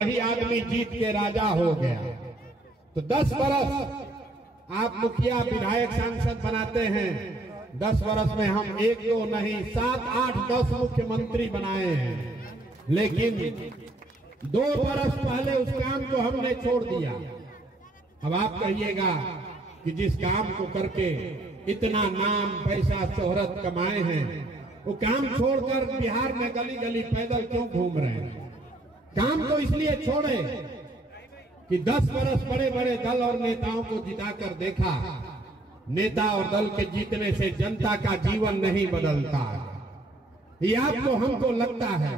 वही आदमी जीत के राजा हो गया। तो 10 बरस आप मुखिया विधायक सांसद बनाते हैं, 10 बरस में हम 1 2 नहीं 7 8 10 मुख्यमंत्री बनाए हैं, लेकिन 2 बरस पहले उस काम को हमने छोड़ दिया। अब आप कहिएगा कि जिस काम को करके इतना नाम पैसा शोहरत कमाए हैं, वो काम छोड़कर बिहार में गली गली पैदल क्यों घूम रहे हैं? काम तो इसलिए छोड़े कि 10 बरस बड़े बड़े दल और नेताओं को जिताकर देखा, नेता और दल के जीतने से जनता का जीवन नहीं बदलता। ये आपको हमको लगता है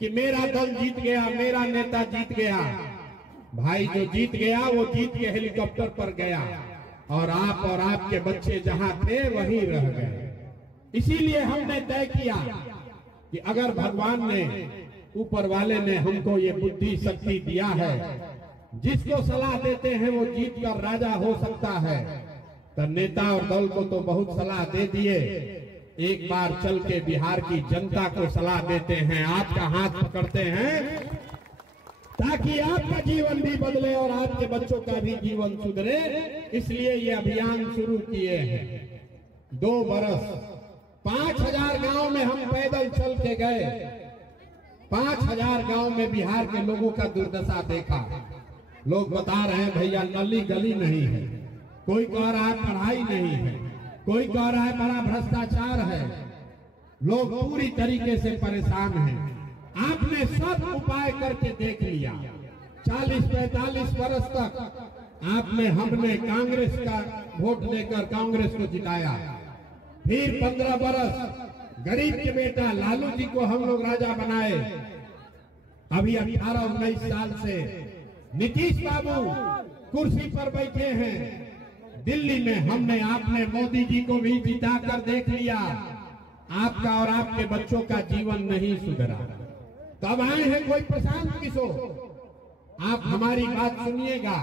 कि मेरा दल जीत गया, मेरा नेता जीत गया। भाई जो जीत गया वो जीत के हेलीकॉप्टर पर गया और आप और आपके बच्चे जहां थे वहीं रह गए। इसीलिए हमने तय किया कि अगर भगवान ने, ऊपर वाले ने हमको ये बुद्धि शक्ति दिया है, जिसको सलाह देते हैं वो जीत कर राजा हो सकता है, तो नेता और दल को तो बहुत सलाह दे दिए, एक बार चल के बिहार की जनता को सलाह देते हैं, आपका हाथ पकड़ते हैं ताकि आपका जीवन भी बदले और आपके बच्चों का भी जीवन सुधरे। इसलिए ये अभियान शुरू किए हैं। 2 बरस 5000 गांव में हम पैदल चल के गए, 5000 गांव में बिहार के लोगों का दुर्दशा देखा। लोग बता रहे हैं भैया नली गली नहीं है, कोई कह रहा है पढ़ाई नहीं है, कोई कह रहा है बड़ा भ्रष्टाचार है। लोग पूरी तरीके से परेशान हैं। आपने सब उपाय करके देख लिया। 40-45 बरस तक हमने कांग्रेस का वोट देकर कांग्रेस को जिताया। फिर 15 बरस गरीब के बेटा लालू जी को हम लोग राजा बनाए। अभी 18-19 साल से नीतीश बाबू कुर्सी पर बैठे हैं दिल्ली में। हमने आपने मोदी जी को भी जिता कर देख लिया। आपका और आपके बच्चों का जीवन नहीं सुधरा। तब आए हैं कोई प्रशांत किशोर। आप हमारी बात सुनिएगा,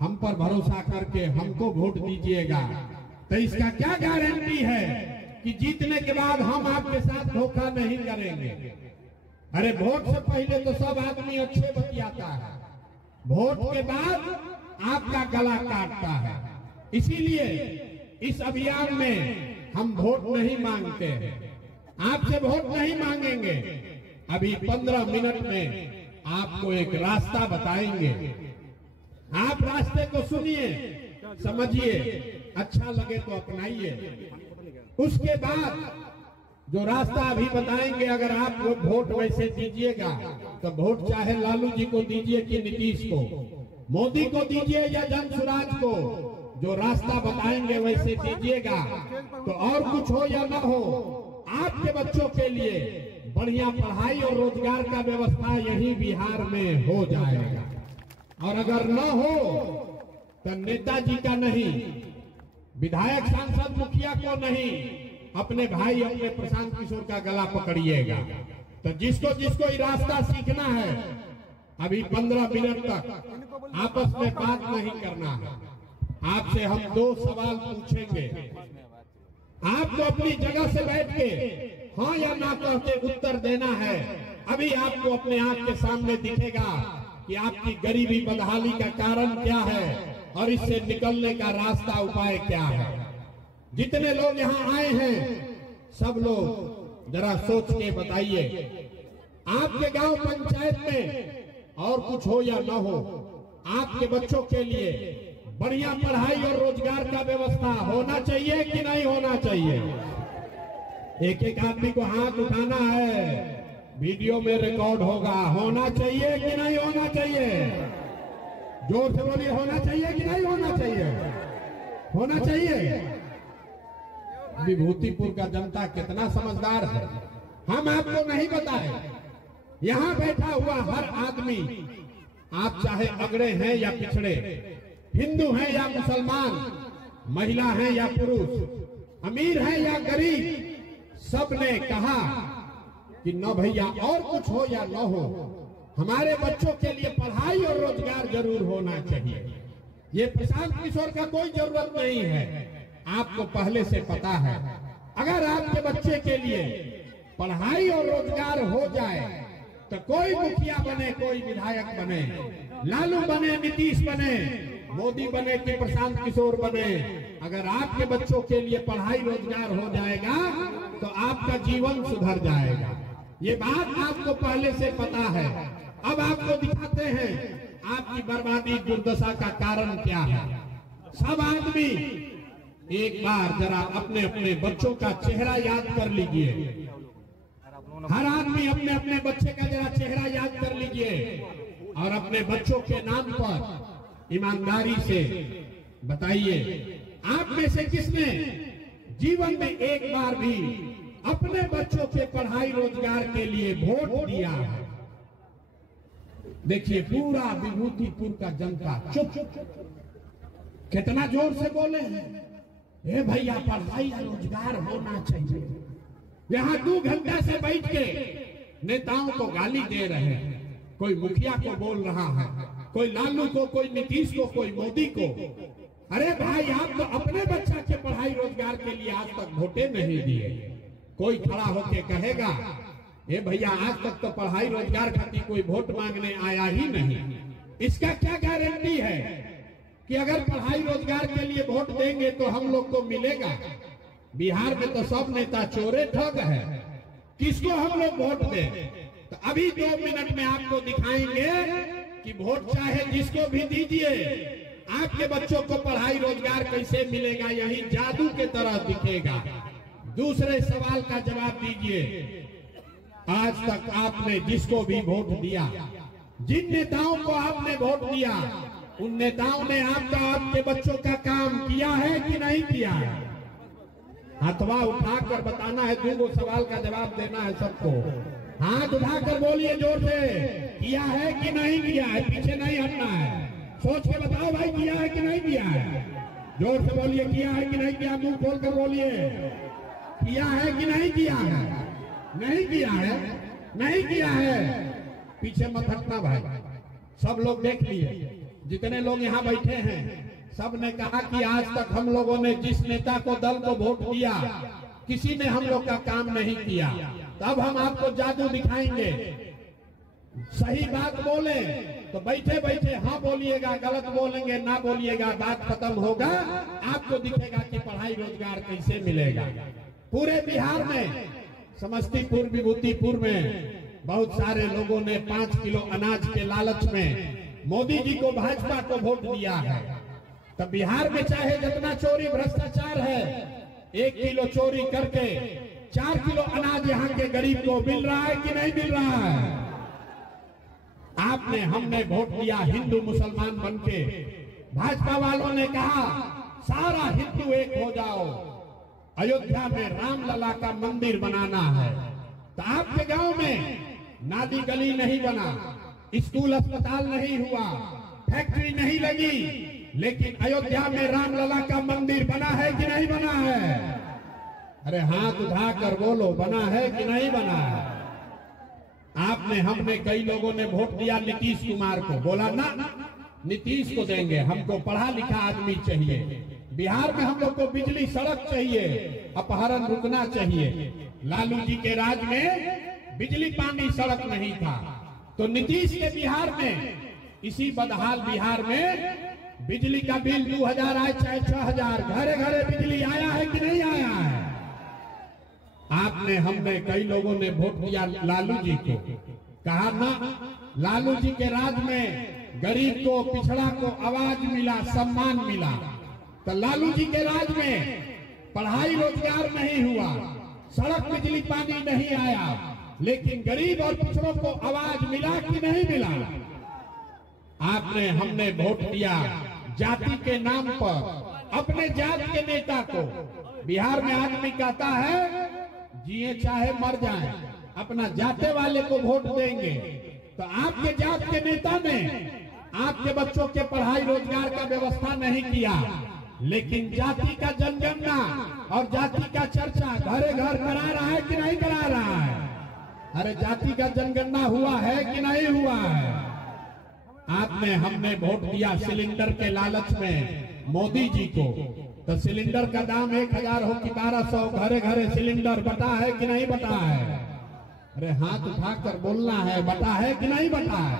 हम पर भरोसा करके हमको वोट दीजिएगा। तो इसका क्या गारंटी है कि जीतने के बाद हम आपके साथ धोखा नहीं करेंगे? अरे वोट से पहले तो सब आदमी अच्छे बतियाता है, वोट के बाद आपका गला काटता है। इसीलिए इस अभियान में हम वोट नहीं मांगते हैं, आपसे वोट नहीं मांगेंगे। अभी 15 मिनट में आपको एक रास्ता बताएंगे। आप रास्ते को सुनिए, समझिए, अच्छा लगे तो अपनाइए। उसके बाद जो रास्ता अभी बताएंगे, अगर आप वोट वैसे दीजिएगा तो वोट चाहे लालू जी को दीजिए कि नीतीश को, मोदी को दीजिए या जन सुराज को, जो रास्ता बताएंगे वैसे दीजिएगा। तो और कुछ हो या ना हो, आपके बच्चों के लिए बढ़िया पढ़ाई और रोजगार का व्यवस्था यही बिहार में हो जाएगा। और अगर न हो तो नेताजी का नहीं, विधायक सांसद मुखिया को नहीं, अपने भाई अपने प्रशांत किशोर का गला पकड़िएगा। तो जिसको जिसको ये रास्ता सीखना है, अभी 15 मिनट तक आपस में बात नहीं करना है। आपसे हम 2 सवाल पूछेंगे, आपको अपनी जगह से बैठ के हाँ या ना कहते उत्तर देना है। अभी आपको अपने आंख के सामने दिखेगा कि आपकी गरीबी बदहाली का कारण क्या है और इससे निकलने का रास्ता उपाय क्या है। जितने लोग यहाँ आए हैं सब लोग जरा सोच के बताइए, आपके गांव पंचायत में और कुछ हो या ना हो, आपके बच्चों के लिए बढ़िया पढ़ाई और रोजगार का व्यवस्था होना चाहिए कि नहीं होना चाहिए? एक एक आदमी को हाथ उठाना है, वीडियो में रिकॉर्ड होगा। होना चाहिए कि नहीं होना चाहिए? जोर से बोलिए, होना चाहिए कि नहीं होना चाहिए? होना चाहिए। विभूतिपुर का जनता कितना समझदार है, हम आपको नहीं बताए। यहाँ बैठा हुआ हर आदमी, आप चाहे अगड़े हैं या पिछड़े, हिंदू हैं या मुसलमान, महिला हैं या पुरुष, अमीर हैं या गरीब, सब ने कहा कि न भैया और कुछ हो या न हो, हमारे बच्चों के लिए पढ़ाई और रोजगार जरूर होना चाहिए। ये प्रशांत किशोर का कोई जरूरत नहीं है, आपको पहले से पता है। अगर आपके बच्चे के लिए पढ़ाई और रोजगार हो जाए तो कोई मुखिया बने, कोई विधायक बने, लालू बने, नीतीश बने, मोदी बने कि प्रशांत किशोर बने, अगर आपके बच्चों के लिए पढ़ाई रोजगार हो जाएगा तो आपका जीवन सुधर जाएगा। ये बात आपको पहले से पता है। अब आपको दिखाते हैं आपकी बर्बादी दुर्दशा का कारण क्या है। सब आदमी एक बार जरा अपने अपने बच्चों का चेहरा याद कर लीजिए। हर आदमी अपने अपने बच्चे का जरा चेहरा याद कर लीजिए और अपने बच्चों के नाम पर ईमानदारी से बताइए, आप में से किसने जीवन में एक बार भी अपने बच्चों के पढ़ाई रोजगार के लिए वोट दिया है? देखिए पूरा विभूतिपुर का जनता चुप, कितना जोर से बोले हैं, हे भैया पढ़ाई रोजगार होना चाहिए। यहाँ 2 घंटा से बैठ के नेताओं को गाली दे रहे हैं, कोई मुखिया को बोल रहा है, कोई लालू को, कोई नीतीश को, कोई मोदी को। अरे भाई आप तो अपने बच्चा के पढ़ाई रोजगार के लिए आज तक वोटे नहीं दिए। कोई खड़ा होके कहेगा ए भैया आज तक तो पढ़ाई रोजगार खातिर कोई वोट मांगने आया ही नहीं। इसका क्या गारंटी है कि अगर पढ़ाई रोजगार के लिए वोट देंगे तो हम लोग को मिलेगा? बिहार में तो सब नेता चोरे ठग है, किसको हम लोग वोट दें? तो अभी 2 मिनट में आपको दिखाएंगे कि वोट चाहे जिसको भी दीजिए, आपके बच्चों को पढ़ाई रोजगार कैसे मिलेगा, यही जादू के तरह दिखेगा। दूसरे सवाल का जवाब दीजिए, आज तक आपने जिसको भी वोट दिया, जिन नेताओं को आपने वोट दिया, उन नेताओं ने आपके बच्चों का काम किया है कि नहीं किया है? हाथवा उठाकर बताना है, 2 सवाल का जवाब देना है सबको। हाथ उठाकर बोलिए जोर से, किया है कि नहीं किया है? पीछे नहीं हटना है, सोच के बताओ भाई किया है कि नहीं किया है? जोर से बोलिए, किया है कि नहीं किया? मुंह खोलकर बोलिए, किया है कि नहीं किया है? नहीं किया है, नहीं किया है। पीछे मत हटना भाई। सब लोग देख लिए, जितने लोग यहाँ बैठे हैं सब ने कहा कि आज तक हम लोगों ने जिस नेता को, दल को वोट दिया, किसी ने हम लोग का काम नहीं किया। तब हम आपको जादू दिखाएंगे। सही बात बोले तो बैठे बैठे हाँ बोलिएगा, गलत बोलेंगे ना बोलिएगा, बात खत्म होगा, आपको दिखेगा कि पढ़ाई रोजगार कैसे मिलेगा। पूरे बिहार में, समस्तीपुर, विभूतिपुर में बहुत सारे लोगों ने 5 किलो अनाज के लालच में मोदी जी को, भाजपा को वोट दिया है। तो बिहार में चाहे जितना चोरी भ्रष्टाचार है, 1 किलो चोरी करके 4 किलो अनाज यहाँ के गरीब को मिल रहा है कि नहीं मिल रहा है? आपने, हमने वोट दिया हिंदू मुसलमान बनके। भाजपा वालों ने कहा सारा हिंदू एक हो जाओ, अयोध्या में रामलला का मंदिर बनाना है। तो आपके गांव में नाली गली नहीं बना, स्कूल अस्पताल नहीं हुआ, फैक्ट्री नहीं लगी, लेकिन अयोध्या में रामलला का मंदिर बना है कि नहीं बना है? अरे हाथ उठाकर बोलो, बना है कि नहीं बना है? आपने, हमने, कई लोगों ने वोट दिया नीतीश कुमार को, बोला ना नीतीश को देंगे, हमको पढ़ा लिखा आदमी चाहिए, बिहार में हम लोग को बिजली सड़क चाहिए, अपहरण रुकना चाहिए। लालू जी के राज में बिजली पानी सड़क नहीं था, तो नीतीश के बिहार में, इसी बदहाल बिहार में बिजली का बिल 2000 आए चाहे 6000, घरे घरे बिजली आया है कि नहीं आया है? आपने, हमने, कई लोगों ने वोट दिया लालू जी को, कहा ना लालू जी के राज में गरीब को, पिछड़ा को आवाज मिला, सम्मान मिला। तो लालू जी के राज में पढ़ाई रोजगार नहीं हुआ, सड़क बिजली पानी नहीं आया, लेकिन गरीब और पिछड़ों को आवाज मिला कि नहीं मिला? आपने, हमने वोट दिया जाति के नाम पर, अपने जात के नेता को। बिहार में आदमी कहता है जिए चाहे मर जाए, अपना जाते वाले को वोट देंगे। तो आपके जात के नेता ने आपके बच्चों के पढ़ाई रोजगार का व्यवस्था नहीं किया, लेकिन जाति का जनगणना और जाति का चर्चा घरे घर करा रहा है कि नहीं करा रहा है? अरे जाति का जनगणना हुआ है कि नहीं हुआ है? आपने, हमने वोट दिया सिलेंडर के लालच में मोदी जी को। तो सिलेंडर का दाम 1000 हो कि 1200, घरे घरे सिलेंडर बटा है कि नहीं बटा है? अरे हाथ उठाकर बोलना है, बटा है कि नहीं बटा है?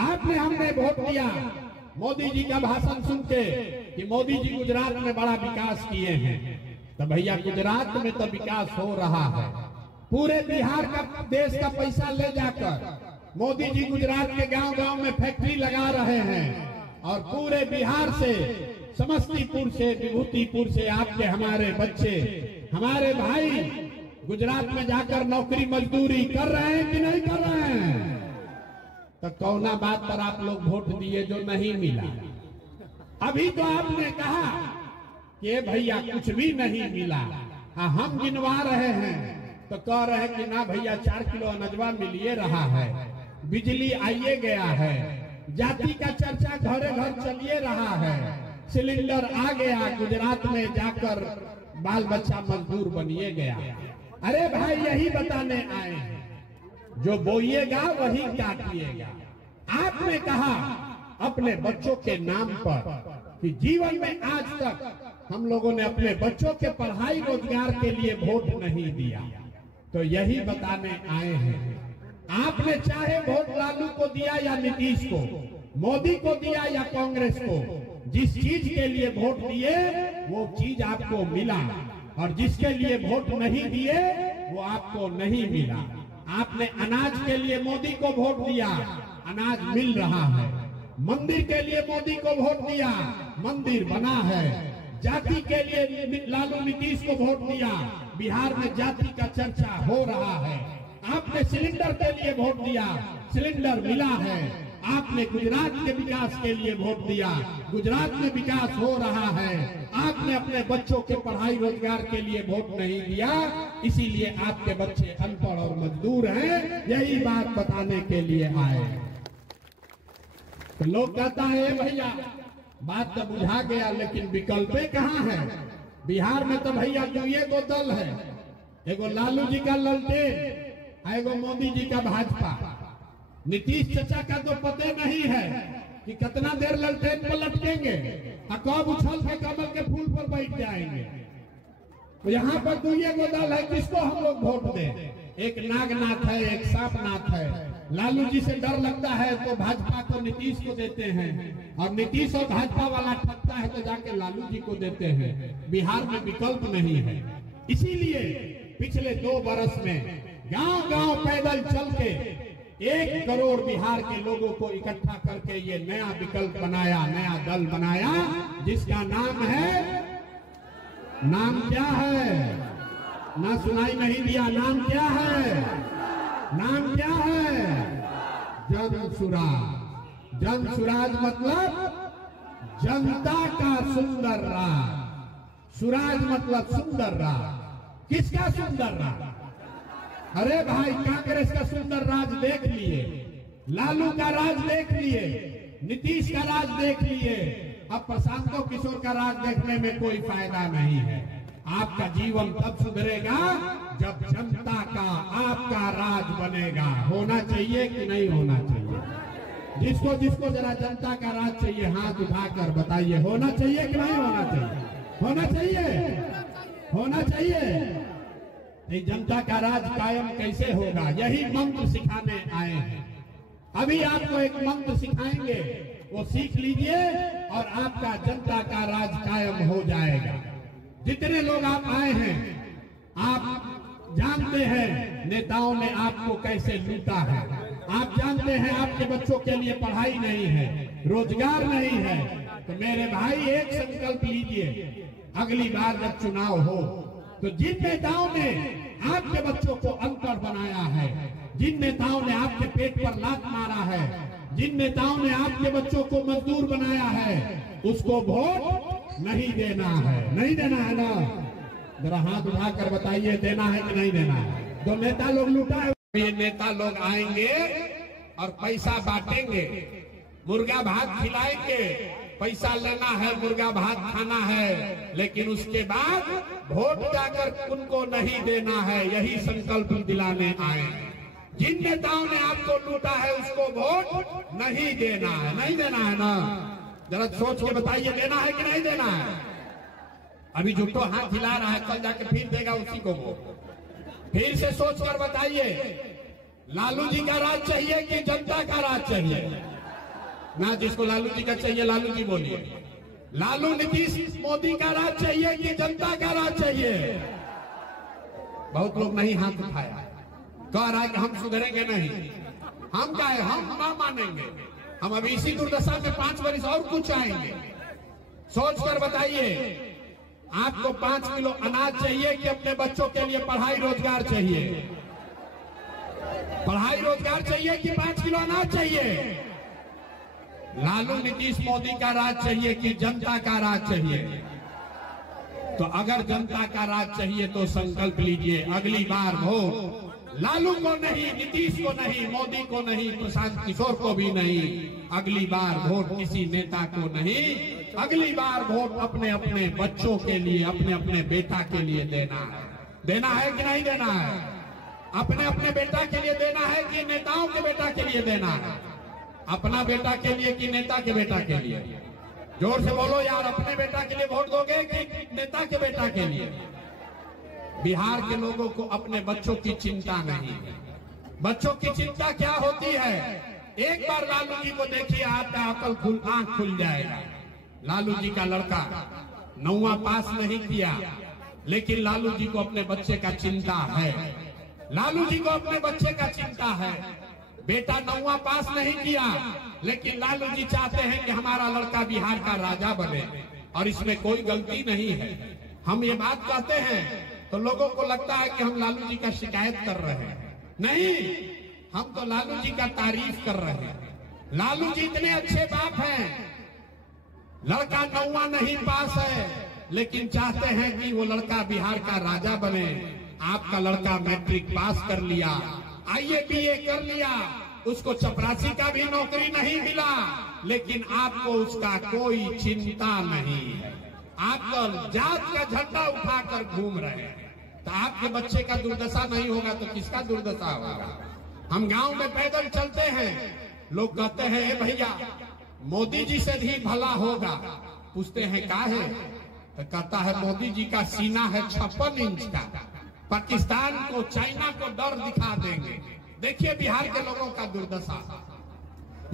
आपने हमने वोट दिया मोदी जी का भाषण सुन के कि मोदी जी गुजरात में बड़ा विकास किए हैं। तो भैया गुजरात में तो विकास हो रहा है, पूरे बिहार का देश का पैसा ले जाकर मोदी जी गुजरात के गांव गांव में फैक्ट्री लगा रहे हैं और पूरे बिहार से, समस्तीपुर से, विभूतिपुर से आपके हमारे बच्चे, हमारे भाई गुजरात में जाकर नौकरी मजदूरी कर रहे हैं कि नहीं कर रहे हैं? तो कौना बात पर आप लोग वोट दिए जो नहीं मिला? अभी तो आपने कहा कि भैया कुछ भी नहीं मिला, हम गिनवा रहे हैं तो कह रहे हैं कि ना भैया 4 किलो अनजवा मिलिए रहा है, बिजली आइए गया है, जाति का चर्चा घरे घर चलिए रहा है, सिलेंडर आ गया, गुजरात में जाकर बाल बच्चा मजदूर बनिए गया। अरे भाई यही बताने आए हैं, जो बोइएगा वही काटिएगा। आपने कहा अपने बच्चों के नाम पर कि जीवन में आज तक हम लोगों ने अपने बच्चों के पढ़ाई रोजगार के लिए वोट नहीं दिया, तो यही बताने आए हैं। आपने चाहे वोट लालू को दिया या नीतीश को, मोदी को दिया या कांग्रेस को, जिस चीज के लिए वोट दिए वो चीज आपको मिला, और जिसके लिए वोट नहीं दिए वो आपको नहीं मिला। आपने अनाज के लिए मोदी को वोट दिया, अनाज मिल रहा है। मंदिर के लिए मोदी को वोट दिया, मंदिर बना है। जाति के लिए लालू नीतीश को वोट दिया, बिहार में जाति का चर्चा हो रहा है। आपने सिलेंडर के लिए वोट दिया, सिलेंडर मिला है। आपने गुजरात के विकास के लिए वोट दिया, गुजरात में विकास हो रहा है। आपने अपने बच्चों के पढ़ाई रोजगार के लिए वोट नहीं दिया, इसीलिए आपके बच्चे अनपढ़ और मजदूर हैं। यही बात बताने के लिए आए। तो लोग कहता है भैया बात तो बुझा गया, लेकिन विकल्पे कहाँ है? बिहार में तो भैया दुइये गो दल है, एगो लालू जी का ललटेन, एगो मोदी जी का भाजपा। नीतीश चाचा का तो पते नहीं है कि कितना देर ललटेन पर लटकेंगे और कब उछल के कमल के फूल पर बैठ जाएंगे। तो यहाँ पर दुइये गो दल है, किसको हम लोग वोट दें? एक नागनाथ है, एक सांपनाथ है। लालू जी से डर लगता है तो भाजपा को, नीतीश को देते हैं, और नीतीश और भाजपा वाला ठगता है तो जाके लालू जी को देते हैं। बिहार में विकल्प नहीं है। इसीलिए पिछले 2 बरस में गांव गांव पैदल चल के 1 करोड़ बिहार के लोगों को इकट्ठा करके ये नया विकल्प बनाया, नया दल बनाया, जिसका नाम है, नाम क्या है? ना सुनाई नहीं दिया। नाम क्या है? नाम क्या है? जन सुराज। जन सुराज मतलब जनता का सुंदर राज। सुराज मतलब सुंदर राज। किसका सुंदर राज? अरे भाई कांग्रेस का सुंदर राज देख लिए, लालू का राज देख लिए, नीतीश का राज देख लिए, अब प्रशांत किशोर का राज देखने में कोई फायदा नहीं है। आपका जीवन तब सुधरेगा जब जनता का आपका राज बनेगा। होना चाहिए कि नहीं होना चाहिए? जिसको जिसको जरा जनता का राज चाहिए हाथ उठाकर बताइए, होना चाहिए कि नहीं होना चाहिए? होना चाहिए, होना चाहिए। जनता का राज कायम कैसे होगा? यही मंत्र सिखाने आए हैं। अभी आपको एक मंत्र सिखाएंगे, वो सीख लीजिए और आपका जनता का राज कायम हो जाएगा। जितने लोग आप आए हैं, आप जानते हैं नेताओं ने आपको कैसे लूटा है। आप जानते हैं आपके बच्चों के लिए पढ़ाई नहीं है, रोजगार नहीं है। तो मेरे भाई एक संकल्प लीजिए, अगली बार जब चुनाव हो तो जिन नेताओं ने आपके बच्चों को अनपढ़ बनाया है, जिन नेताओं ने आपके पेट पर लात मारा है, जिन नेताओं ने आपके बच्चों को मजदूर बनाया है, उसको वोट नहीं देना है। नहीं देना है ना? जरा हाथ उठाकर बताइए, देना है कि नहीं देना है? जो नेता लोग लूटा है, ये नेता लोग आएंगे और पैसा बांटेंगे, मुर्गा भात खिलाएंगे। पैसा लेना है, मुर्गा भात खाना है, लेकिन उसके बाद वोट जाकर उनको नहीं देना है। यही संकल्प दिलाने आए। जिन नेताओं ने आपको लूटा है उसको वोट नहीं देना है। नहीं देना है ना? जरा सोच के बताइए, देना है कि नहीं देना है? अभी जो तो हाथ हिला रहा है, कल जाके फिर देगा उसी को वोट। फिर से सोचकर बताइए, लालू जी का राज चाहिए कि जनता का राज चाहिए? ना, जिसको लालू जी का चाहिए लालू जी बोलिए। लालू नीतीश मोदी का राज चाहिए कि जनता का राज चाहिए? बहुत लोग नहीं हाथ उठाया, कह रहा है कि हम सुधरेंगे नहीं। हम क्या है, हम ना मानेंगे। हम अभी इसी दुर्दशा में 5 वर्ष और कुछ आएंगे। सोचकर बताइए, आपको 5 किलो अनाज चाहिए कि अपने बच्चों के लिए पढ़ाई रोजगार चाहिए? पढ़ाई रोजगार चाहिए कि 5 किलो अनाज चाहिए? लालू नीतीश मोदी का राज चाहिए कि जनता का राज चाहिए? तो अगर जनता का राज चाहिए तो संकल्प लीजिए, अगली बार वोट लालू को नहीं, नीतीश को नहीं, मोदी को नहीं, प्रशांत किशोर को भी नहीं। अगली बार वोट किसी नेता को नहीं, अगली बार वोट अपने अपने बच्चों के लिए, अपने अपने बेटा के लिए देना है। देना है कि नहीं देना है? अपने अपने बेटा के लिए देना है कि नेताओं के बेटा के लिए देना है? अपना बेटा के लिए कि नेता के बेटा के लिए? जोर से बोलो यार, अपने बेटा के लिए वोट दोगे कि नेता के बेटा के लिए? बिहार के लोगों को अपने बच्चों की चिंता नहीं है। बच्चों की चिंता क्या होती है? एक बार लालू जी को देखिए, आपका आंख खुल जाएगा। लालू जी का लड़का 9वां पास नहीं किया, लेकिन लालू जी को अपने बच्चे का चिंता है। लालू जी को अपने बच्चे का चिंता है। बेटा 9वां पास नहीं किया, लेकिन लालू जी चाहते हैं कि हमारा लड़का बिहार का राजा बने, और इसमें कोई गलती नहीं है। हम ये बात कहते हैं तो लोगों को लगता है कि हम लालू जी का शिकायत कर रहे हैं। नहीं, हम तो लालू जी का तारीफ कर रहे हैं। लालू जी इतने अच्छे बाप हैं, लड़का 9वां नहीं पास है, लेकिन चाहते हैं कि वो लड़का बिहार का राजा बने। आपका लड़का मैट्रिक पास कर लिया, IABA कर लिया, उसको चपरासी का भी नौकरी नहीं मिला, लेकिन आपको उसका कोई चिंता नहीं है। आप तो जात का झंडा उठाकर घूम रहे हैं। तो आपके बच्चे का दुर्दशा नहीं होगा तो किसका दुर्दशा होगा? हम गांव में पैदल चलते हैं, लोग कहते हैं ए भैया मोदी जी से भी भला होगा। पूछते हैं क्या है? तो कहता है मोदी जी का सीना है 56 इंच का, पाकिस्तान को, चाइना को डर दिखा देंगे। देखिए बिहार के लोगों का दुर्दशा।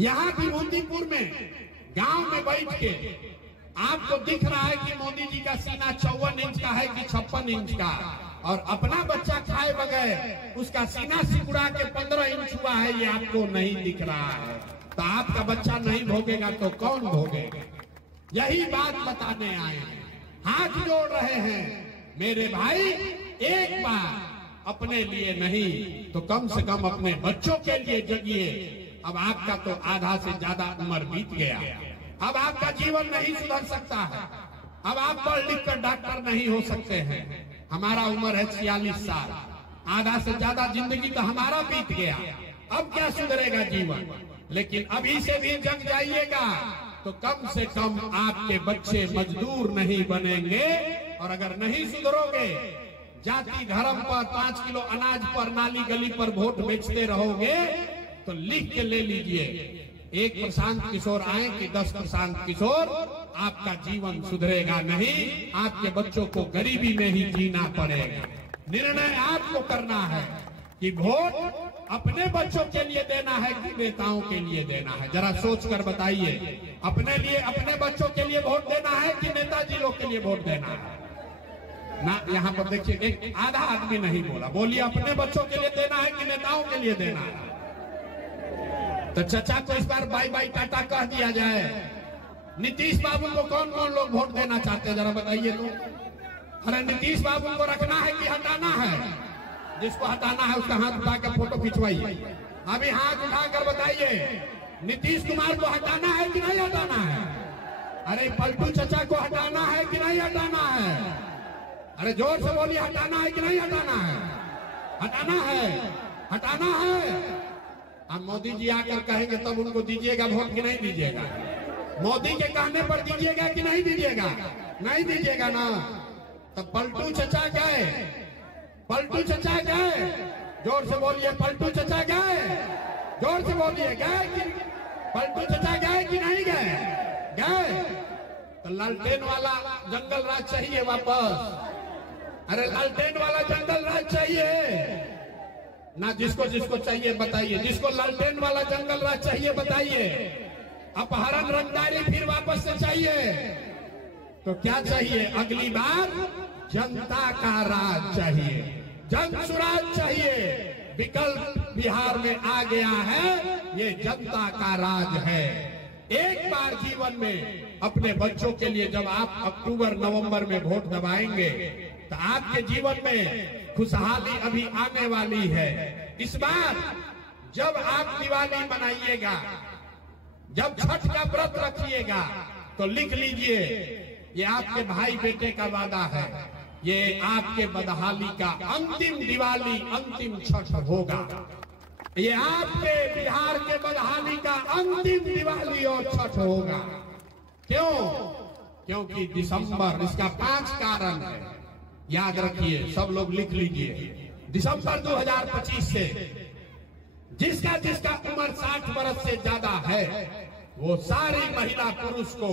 यहाँ भी मोदीपुर में गांव में बैठ के आपको दिख रहा है कि मोदी जी का सीना 54 इंच का है कि 56 इंच का, और अपना बच्चा खाए बगैर उसका सीना सिकुड़ा के 15 इंच हुआ है, ये आपको नहीं दिख रहा है। तो आपका बच्चा नहीं भोगेगा तो कौन भोगेगा? यही बात बताने आए हैं, हाथ जोड़ रहे हैं। मेरे भाई, एक बार अपने लिए नहीं तो कम से कम अपने बच्चों के लिए जगिए। अब आपका तो आधा से ज्यादा उम्र बीत गया, अब आपका जीवन नहीं सुधर सकता है। अब आप पढ़ लिख कर डॉक्टर नहीं हो सकते हैं। हमारा उम्र है 46 साल, आधा से ज्यादा जिंदगी तो हमारा बीत गया। अब क्या सुधरेगा जीवन? लेकिन अभी से भी जग जाइएगा तो कम से कम आपके बच्चे मजदूर नहीं बनेंगे। और अगर नहीं सुधरोगे, जाति धर्म पर, 5 किलो अनाज पर, नाली गली पर वोट बेचते रहोगे, तो लिख के ले लीजिए, एक प्रशांत किशोर आए कि 10 प्रशांत किशोर, आपका जीवन सुधरेगा नहीं। आपके बच्चों को गरीबी में ही जीना पड़ेगा। निर्णय आपको करना है कि वोट अपने बच्चों के लिए देना है कि नेताओं के लिए देना है। जरा सोच कर बताइए, अपने लिए, अपने बच्चों के लिए वोट देना है कि नेताजी लोग के लिए वोट देना है? ना, यहाँ पर देखिए एक आधा आदमी नहीं बोला। बोलिए, अपने बच्चों के लिए देना है कि नेताओं के लिए देना है? तो चचा को इस बार बाय बाय टाटा कह दिया जाए। नीतीश बाबू को कौन कौन लोग वोट देना चाहते हैं, जरा बताइए तो। अरे नीतीश बाबू को रखना है कि हटाना है? जिसको हटाना है उसका हाथ उठाकर फोटो खिंचवाइए। अभी हाथ उठाकर बताइए, नीतीश कुमार को हटाना है कि नहीं हटाना है? अरे पलटू चचा को हटाना है कि नहीं हटाना है? अरे जोर से बोलिए, हटाना है कि नहीं हटाना है? हटाना है, हटाना है। अब मोदी जी आकर कहेंगे तब उनको दीजिएगा वोट कि नहीं दीजिएगा? मोदी के कहने पर दीजिएगा कि नहीं दीजिएगा? नहीं दीजिएगा ना। तो पलटू चचा गए, पलटू चचा गए, जोर से बोलिए, पलटू चचा गए, जोर से बोलिए, गए कि पलटू चचा गए कि नहीं गए? गए। तो लालटेन वाला जंगल राज चाहिए वापस। अरे लालटेन वाला जंगल राज चाहिए ना? जिसको जिसको चाहिए बताइए। जिसको लालटेन वाला जंगल राज चाहिए बताइए। अपहरण रंगदारी फिर वापस से चाहिए तो क्या चाहिए? अगली बार जनता का राज चाहिए, जन सुराज चाहिए। विकल्प बिहार में आ गया है, ये जनता का राज है। एक बार जीवन में अपने बच्चों के लिए जब आप अक्टूबर नवंबर में वोट दबाएंगे तो आपके जीवन में खुशहाली अभी आने वाली है। इस बार जब आप दिवाली मनाइएगा, जब छठ का व्रत रखिएगा तो लिख लीजिए, ये आपके भाई बेटे का वादा है, ये आपके बदहाली का अंतिम दिवाली, अंतिम छठ होगा। ये आपके बिहार के बदहाली का अंतिम दिवाली और छठ होगा। क्यों? क्योंकि दिसंबर, इसका 5 कारण है, याद रखिए, सब लोग लिख लीजिए। दिसंबर 2025 से जिसका जिसका उम्र 60 वर्ष से ज्यादा है वो सारी महिला पुरुष को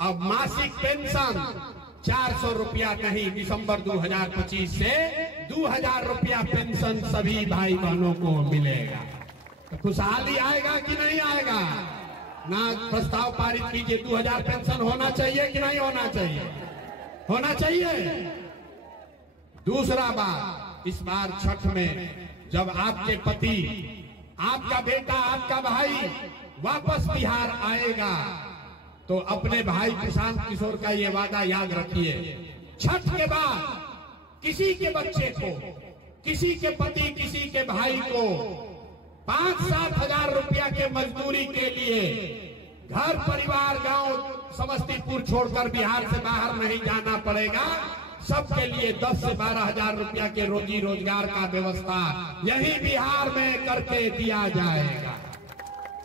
अब मासिक पेंशन 400 रुपया नहीं, दिसंबर 2025 से 2000 रुपया पेंशन सभी भाई बहनों को मिलेगा। तो खुशहाली आएगा कि नहीं आएगा? ना प्रस्ताव पारित कीजिए। 2000 पेंशन होना चाहिए कि नहीं होना चाहिए? होना चाहिए। दूसरा बात, इस बार छठ में जब आपके पति, आपका बेटा, आपका भाई वापस बिहार आएगा तो अपने भाई प्रशांत किशोर का ये वादा याद रखिए, छठ के बाद किसी के बच्चे को, किसी के पति, किसी के भाई को 5-7 हजार रुपया के मजदूरी के लिए घर परिवार गांव समस्तीपुर छोड़कर बिहार से बाहर नहीं जाना पड़ेगा। सबके लिए 10 से 12 हजार रुपया के रोजी रोजगार का व्यवस्था यही बिहार में करके दिया जाएगा।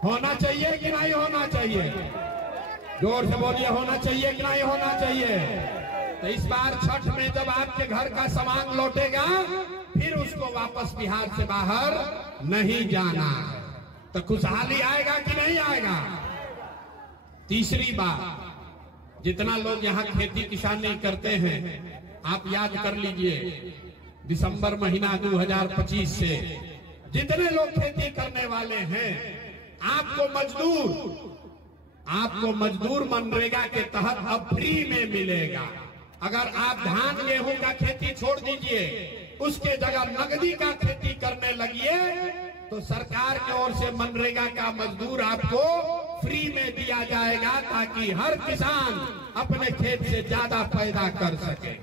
होना चाहिए कि नहीं होना चाहिए? जोर से बोलिए, होना चाहिए कि नहीं होना चाहिए? तो इस बार छठ में जब आपके घर का सामान लौटेगा फिर उसको वापस बिहार से बाहर नहीं जाना है। तो खुशहाली आएगा कि नहीं आएगा? तीसरी बात, जितना लोग यहाँ खेती किसानी करते हैं आप याद कर लीजिए, दिसंबर महीना 2025 से जितने लोग खेती करने वाले हैं आपको मजदूर मनरेगा के तहत अब फ्री में मिलेगा। अगर आप धान गेहूं का खेती छोड़ दीजिए, उसके जगह नगदी का खेती करने लगिए तो सरकार की ओर से मनरेगा का मजदूर आपको फ्री में दिया जाएगा ताकि हर किसान अपने खेत से ज्यादा पैदा कर सके।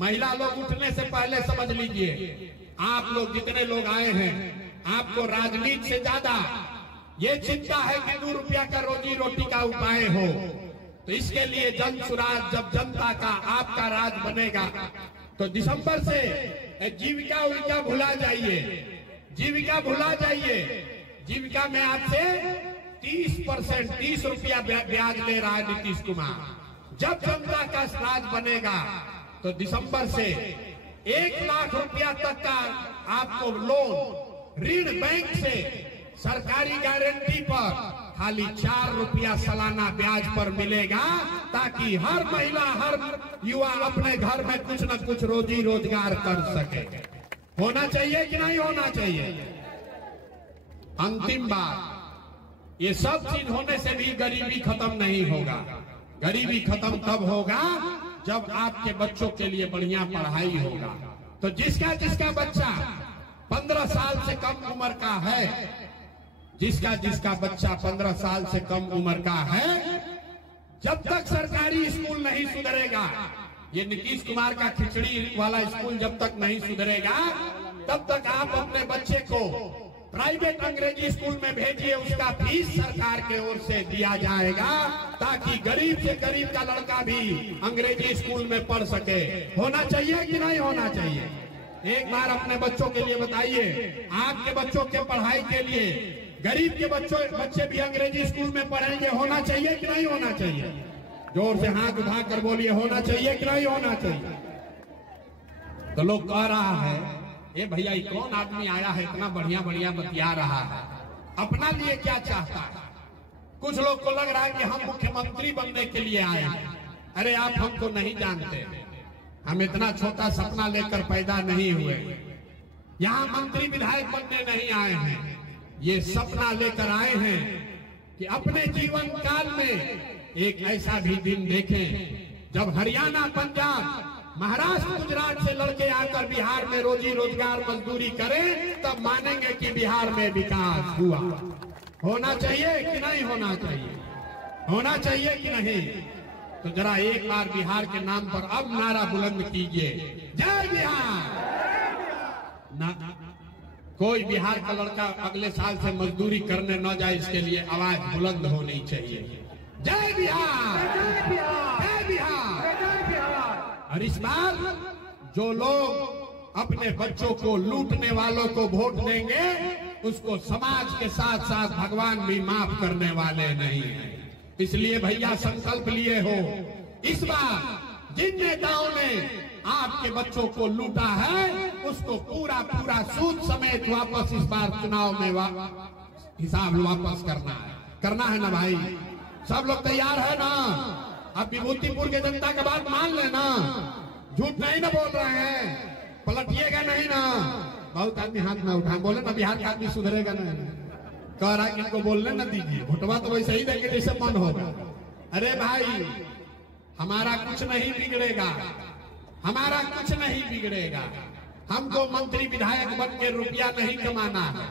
महिला लोग उठने से पहले समझ लीजिए, आप लोग जितने लोग आए हैं आपको राजनीति से ज्यादा ये चिंता है कि 2 रुपया का रोजी रोटी का उपाय हो। तो इसके लिए जन सुराज, जब जनता का आपका राज बनेगा तो दिसंबर से जीविका उविका भुला जाइए, जीविका भुला जाइए। जीविका में आपसे 30% 30 रुपया ब्याज ले रहा है नीतीश कुमार। जब जनता का राज बनेगा तो दिसंबर से 1 लाख रुपया तक का आपको लोन, ऋण बैंक से सरकारी गारंटी पर खाली 4 रुपया सालाना ब्याज पर मिलेगा ताकि हर महिला, हर युवा अपने घर में कुछ न कुछ रोजी रोजगार कर सके। होना चाहिए कि नहीं होना चाहिए? अंतिम बात, ये सब चीज होने से भी गरीबी खत्म नहीं होगा। गरीबी खत्म तब होगा जब आपके बच्चों के लिए बढ़िया पढ़ाई होगा। तो जिसका जिसका बच्चा 15 साल से कम उम्र का है, जिसका जिसका बच्चा 15 साल से कम उम्र का है, जब तक सरकारी स्कूल नहीं सुधरेगा, ये नीतीश कुमार का खिचड़ी वाला स्कूल जब तक नहीं सुधरेगा तब तक आप अपने बच्चे को प्राइवेट अंग्रेजी स्कूल में भेजिए। उसका फीस सरकार के ओर से दिया जाएगा ताकि गरीब से गरीब का लड़का भी अंग्रेजी स्कूल में पढ़ सके। होना चाहिए कि नहीं होना चाहिए? एक बार अपने बच्चों के लिए बताइए, आपके बच्चों के पढ़ाई के लिए गरीब के बच्चे भी अंग्रेजी स्कूल में पढ़ेंगे। होना चाहिए कि नहीं होना चाहिए? जोर से हाथ उठा कर बोलिए, होना चाहिए कि नहीं होना चाहिए? तो लोग कह रहा है, ए भैया ये कौन आदमी आया है इतना बढ़िया बढ़िया बतिया रहा है, अपना लिए क्या चाहता है? कुछ लोग को लग रहा है कि हम मुख्यमंत्री बनने के लिए आए हैं। अरे आप हमको नहीं जानते, हम इतना छोटा सपना लेकर पैदा नहीं हुए, यहाँ मंत्री विधायक बनने नहीं आए हैं। ये सपना लेकर आए हैं कि अपने जीवन काल में एक ऐसा भी दिन देखें जब हरियाणा, पंजाब, महाराष्ट्र, गुजरात से लड़के आकर बिहार में रोजी रोजगार मजदूरी करें, तब मानेंगे कि बिहार में विकास हुआ। होना चाहिए कि नहीं होना चाहिए? होना चाहिए कि नहीं? तो जरा एक बार बिहार के नाम पर अब नारा बुलंद कीजिए, जय बिहार। ना कोई बिहार का लड़का अगले साल से मजदूरी करने न जाए, इसके लिए आवाज बुलंद होनी चाहिए, जय बिहार, जय बिहार। और इस बार जो लोग अपने बच्चों को लूटने वालों को वोट देंगे, उसको समाज के साथ साथ भगवान भी माफ करने वाले नहीं हैं। इसलिए भैया संकल्प लिए हो, इस बार जिन नेताओं ने आपके बच्चों को लूटा है, उसको पूरा पूरा सूद समेत वापस इस बार चुनाव में हिसाब वापस करना है ना भाई? सब लोग तैयार है ना? अब विभूतिपुर के जनता का बात मान लेना, झूठ नहीं ना बोल रहे हैं, पलटिएगा नहीं ना? बहुत आदमी हाथ में उठा, बोले ना बिहार का आदमी सुधरेगा नहीं, कह रहा कि इनको बोलने न दीजिए, भुटवा तो वैसे ही देंगे जैसे मन होगा। अरे भाई, हमारा कुछ नहीं बिगड़ेगा, हमारा कुछ नहीं बिगड़ेगा। हमको मंत्री विधायक बन के रुपया नहीं कमाना है,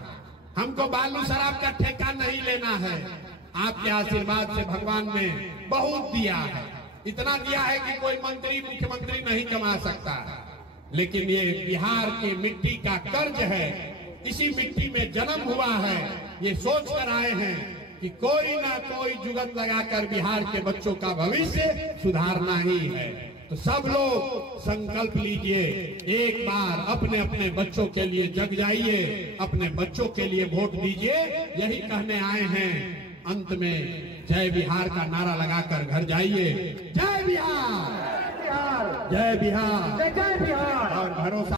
हमको बालू शराब का ठेका नहीं लेना है। आपके आशीर्वाद से भगवान ने बहुत दिया है, इतना दिया है कि कोई मंत्री मुख्यमंत्री नहीं कमा सकता। लेकिन ये बिहार की मिट्टी का कर्ज है, इसी मिट्टी में जन्म हुआ है। ये सोच कर आए हैं कि कोई ना कोई जुगत लगाकर बिहार के बच्चों का भविष्य सुधारना ही है। तो सब लोग संकल्प लीजिए, एक बार अपने अपने बच्चों के लिए जग जाइए, अपने बच्चों के लिए वोट दीजिए। यही कहने आए हैं। अंत में जय बिहार का नारा लगाकर घर जाइए, जय बिहार, जय बिहार, जय बिहार। और भरोसा